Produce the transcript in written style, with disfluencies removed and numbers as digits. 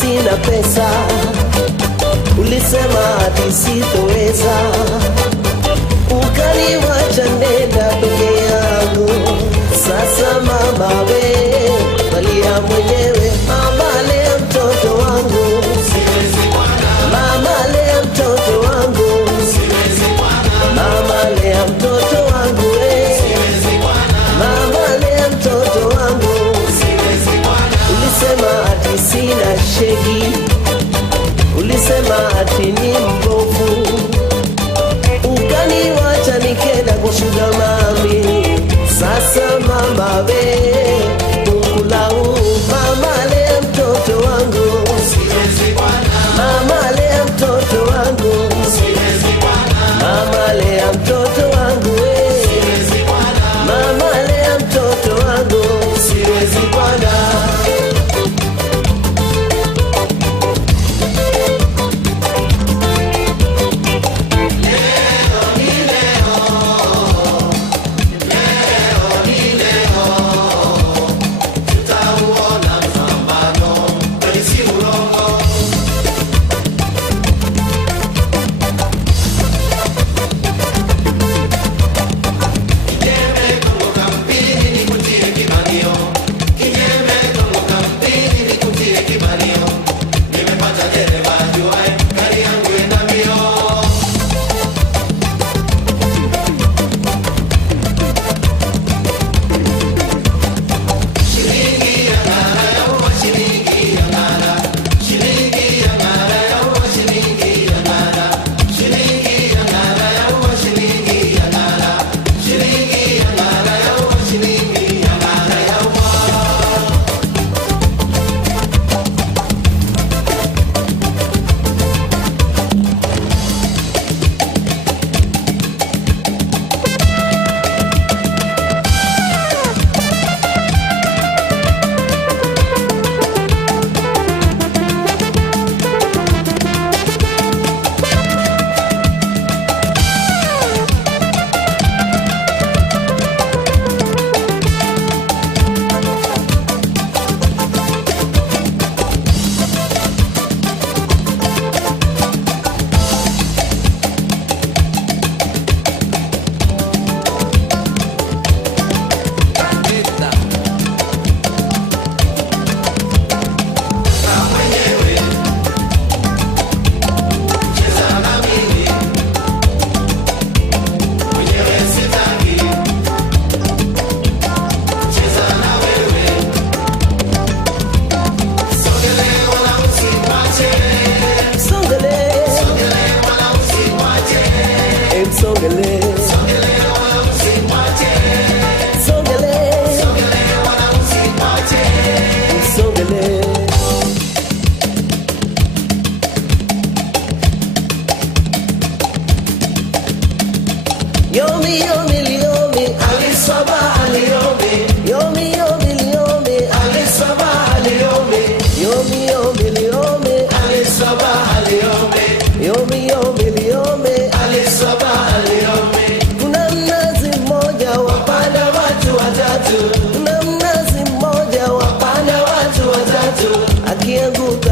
sina pesa, ulisema ati sitoweza, ukaniwacha nenda peke yangu. Sasa mama we, valia mwenyewe. Mama lea mtoto wangu, siwezi bwana. Mama lea mtoto wangu, siwezi bwana. Mama lea mtoto wangu we, siwezi bwana. Mama lea mtoto wangu, siwezi bwana. Ulisema ati sina shegi, ulisema ati ni mbovu, ukaniwacha nikenda kwa sugar mami. Sasa mama we, ukulau. Mama lea mtoto wangu, siwezi bwana. Mama lea mtoto wangu, siwezi bwana. Mama lea mtoto wangu we, siwezi bwana. Mama lea mtoto wangu, siwezi bwana. Kuna mnazi mmoja wapanda watu watatu, akianguka